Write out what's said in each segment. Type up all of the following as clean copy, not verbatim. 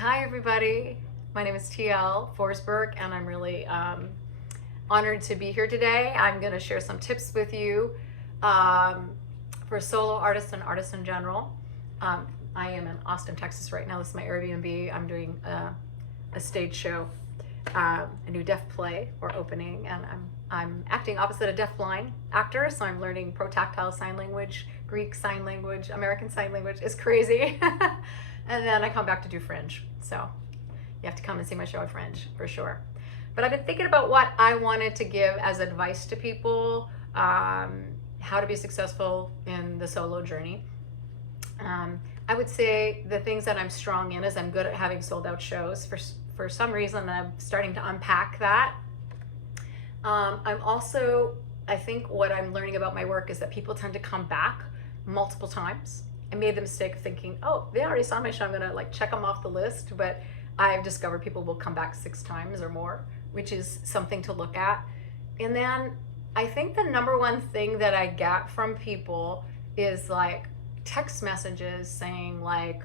Hi everybody, my name is TL Forsberg and I'm really honored to be here today. I'm going to share some tips with you for solo artists and artists in general. I am in Austin, Texas right now. This is my Airbnb. I'm doing a stage show, a new deaf play we're opening, and I'm acting opposite a deafblind actor, so I'm learning pro-tactile sign language, Greek sign language, American sign language. It's crazy. And then I come back to do Fringe. So you have to come and see my show at Fringe for sure. But I've been thinking about what I wanted to give as advice to people, how to be successful in the solo journey. I would say the things that I'm strong in is I'm good at having sold out shows. For some reason, I'm starting to unpack that. I think what I'm learning about my work is that people tend to come back multiple times. I made the mistake of thinking, oh, they already saw my show, I'm gonna like check them off the list, but I've discovered people will come back 6 times or more, which is something to look at. And then I think the number one thing that I get from people is like text messages saying like,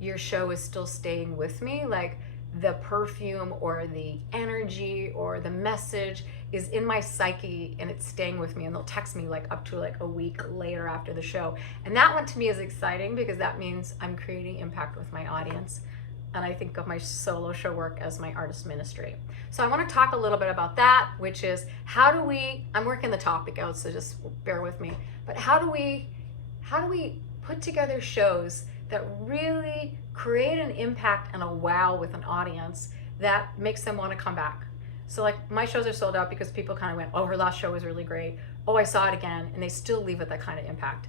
your show is still staying with me, like the perfume or the energy or the message is in my psyche and it's staying with me, and they'll text me like up to like a week later after the show. And that one to me is exciting because that means I'm creating impact with my audience. And I think of my solo show work as my artist ministry. So I want to talk a little bit about that, which is I'm working the topic out, so just bear with me, but how do we put together shows that really create an impact and a wow with an audience that makes them want to come back. So like my shows are sold out because people kind of went, oh, her last show was really great. Oh, I saw it again. And they still leave with that kind of impact.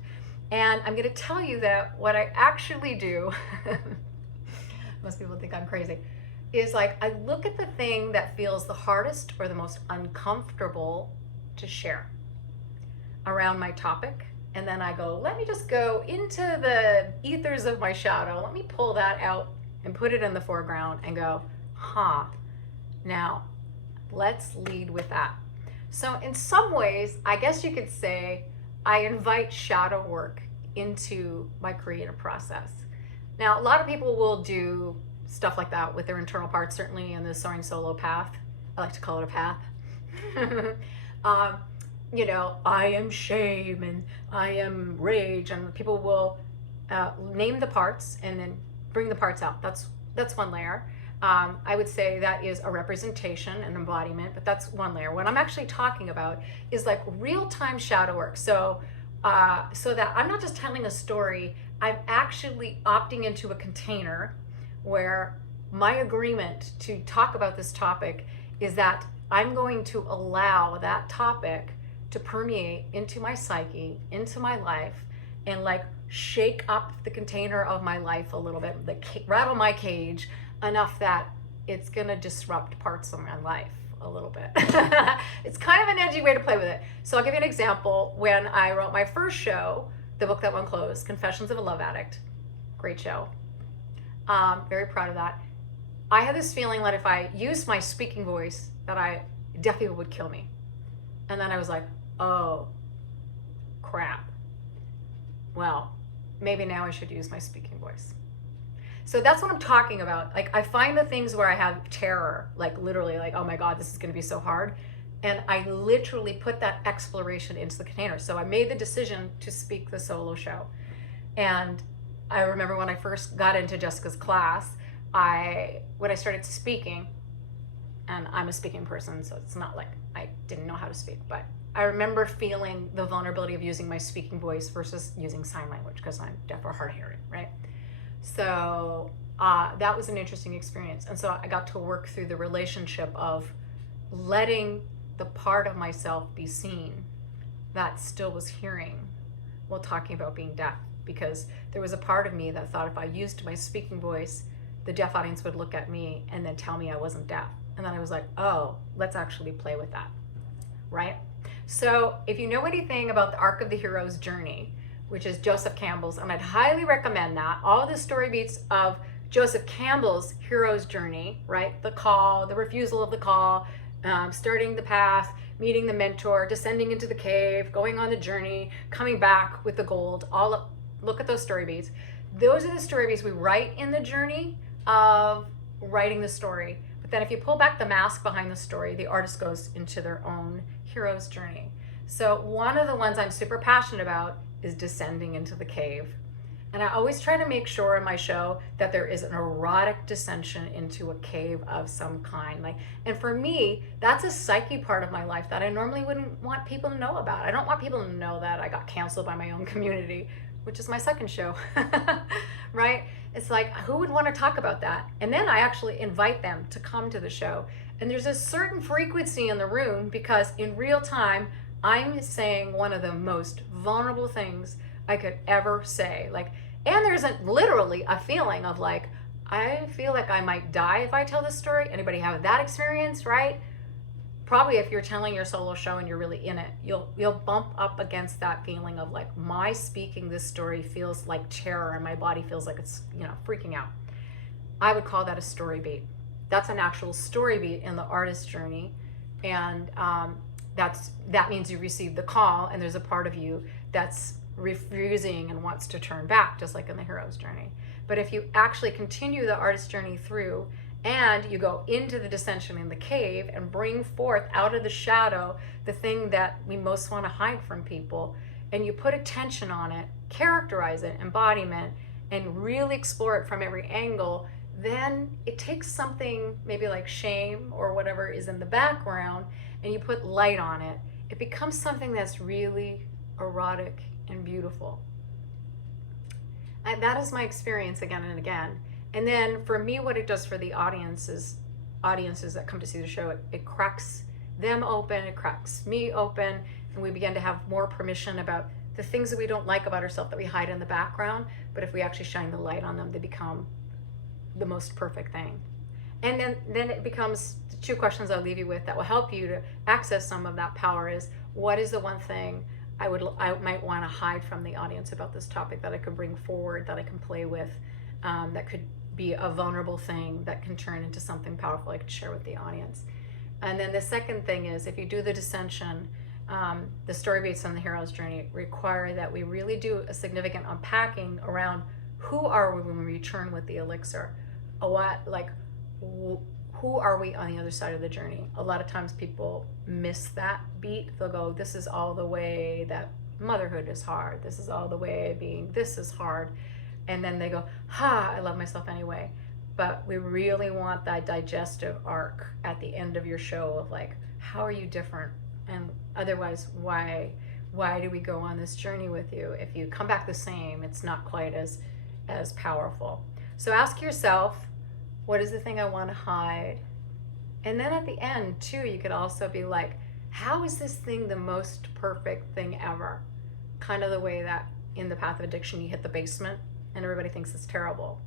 And I'm going to tell you that what I actually do, most people think I'm crazy, is like I look at the thing that feels the hardest or the most uncomfortable to share around my topic. And then I go, let me just go into the ethers of my shadow. Let me pull that out and put it in the foreground and go, now let's lead with that. So in some ways, I guess you could say I invite shadow work into my creative process. Now, a lot of people will do stuff like that with their internal parts, certainly in the Soaring solo path. I like to call it a path. You know, I am shame and I am rage, and people will name the parts and then bring the parts out. That's one layer. I would say that is a representation and embodiment, but that's one layer. What I'm actually talking about is like real-time shadow work. So that I'm not just telling a story, I'm actually opting into a container where my agreement to talk about this topic is that I'm going to allow that topic to permeate into my psyche, into my life, and like shake up the container of my life a little bit, rattle my cage enough that it's gonna disrupt parts of my life a little bit. It's kind of an edgy way to play with it. So I'll give you an example. When I wrote my first show, The Book That Won't Close, Confessions of a Love Addict, great show. Very proud of that. I had this feeling that if I used my speaking voice, that deaf people would kill me. And then I was like, oh, crap. Well, maybe now I should use my speaking voice. So that's what I'm talking about. Like I find the things where I have terror, like literally like, oh my God, this is gonna be so hard. And I literally put that exploration into the container. So I made the decision to speak the solo show. And I remember when I first got into Jessica's class, when I started speaking, and I'm a speaking person, so it's not like I didn't know how to speak, but I remember feeling the vulnerability of using my speaking voice versus using sign language because I'm deaf or hard hearing, right? So that was an interesting experience. And so I got to work through the relationship of letting the part of myself be seen that still was hearing while talking about being deaf, because there was a part of me that thought if I used my speaking voice, the deaf audience would look at me and then tell me I wasn't deaf. And then I was like, oh, let's actually play with that, right? So if you know anything about the arc of the hero's journey, which is Joseph Campbell's, and I'd highly recommend that. All the story beats of Joseph Campbell's hero's journey, right? The call, the refusal of the call, starting the path, meeting the mentor, descending into the cave, going on the journey, coming back with the gold. Look at those story beats. Those are the story beats we write in the journey, of writing the story. But then if you pull back the mask behind the story, the artist goes into their own hero's journey. So one of the ones I'm super passionate about is descending into the cave. And I always try to make sure in my show that there is an erotic descension into a cave of some kind. And for me, that's a psyche part of my life that I normally wouldn't want people to know about. I don't want people to know that I got canceled by my own community, which is my second show, right? It's like, who would want to talk about that? And then I actually invite them to come to the show. And there's a certain frequency in the room because in real time, I'm saying one of the most vulnerable things I could ever say. And there's literally a feeling of like, I feel like I might die if I tell this story. Anybody have that experience, right? Probably if you're telling your solo show and you're really in it, you'll bump up against that feeling of like, my speaking this story feels like terror and my body feels like it's, freaking out. I would call that a story beat. That's an actual story beat in the artist's journey. And that means you received the call and there's a part of you that's refusing and wants to turn back, just like in the hero's journey. But if you actually continue the artist's journey through and you go into the descension in the cave and bring forth out of the shadow the thing that we most want to hide from people, and you put attention on it, characterize it, embodiment, and really explore it from every angle, then it takes something maybe like shame or whatever is in the background and you put light on it. It becomes something that's really erotic and beautiful. That is my experience again and again. And then for me, what it does for the audiences that come to see the show, it cracks them open, it cracks me open, and we begin to have more permission about the things that we don't like about ourselves that we hide in the background. But if we actually shine the light on them, they become the most perfect thing. And then it becomes the two questions I'll leave you with that will help you to access some of that power is, what is the one thing I might want to hide from the audience about this topic that I could bring forward, that I can play with, that could be a vulnerable thing that can turn into something powerful I could share with the audience. And then the second thing is, if you do the descension, the story beats on the hero's journey require that we really do a significant unpacking around who are we when we return with the elixir. Who are we on the other side of the journey? A lot of times people miss that beat. They'll go, this is all the way that motherhood is hard. This is all the way being this is hard. And then they go, I love myself anyway. But we really want that digestive arc at the end of your show of like, how are you different? And otherwise, why do we go on this journey with you? If you come back the same, it's not quite as powerful. So ask yourself, what is the thing I want to hide? And then at the end too, you could also be like, how is this thing the most perfect thing ever? Kind of the way that in the path of addiction, you hit the basement and everybody thinks it's terrible.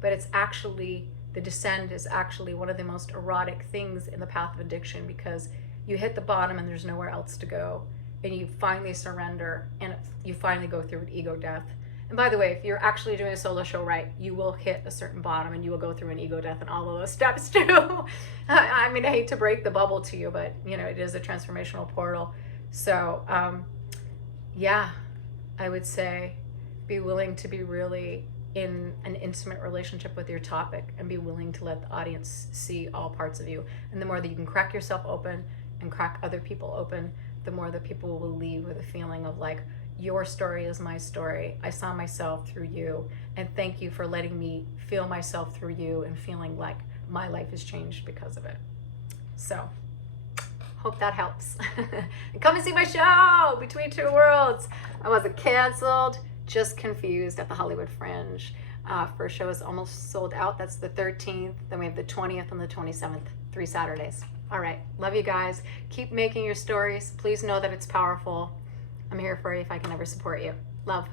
But it's actually, the descent is actually one of the most erotic things in the path of addiction, because you hit the bottom and there's nowhere else to go. And you finally surrender and you finally go through an ego death. And by the way, if you're actually doing a solo show right, you will hit a certain bottom and you will go through an ego death and all of those steps too. I mean, I hate to break the bubble to you, but it is a transformational portal. So yeah, I would say be willing to be really in an intimate relationship with your topic and be willing to let the audience see all parts of you. And the more that you can crack yourself open and crack other people open, the more that people will leave with a feeling of like, your story is my story. I saw myself through you, and thank you for letting me feel myself through you and feeling like my life has changed because of it. So, hope that helps. And come and see my show, Between Two Worlds. I wasn't canceled, just confused at the Hollywood Fringe. First show is almost sold out. That's the 13th. Then we have the 20th and the 27th, 3 Saturdays. All right, love you guys. Keep making your stories. Please know that it's powerful. I'm here for you if I can ever support you. Love.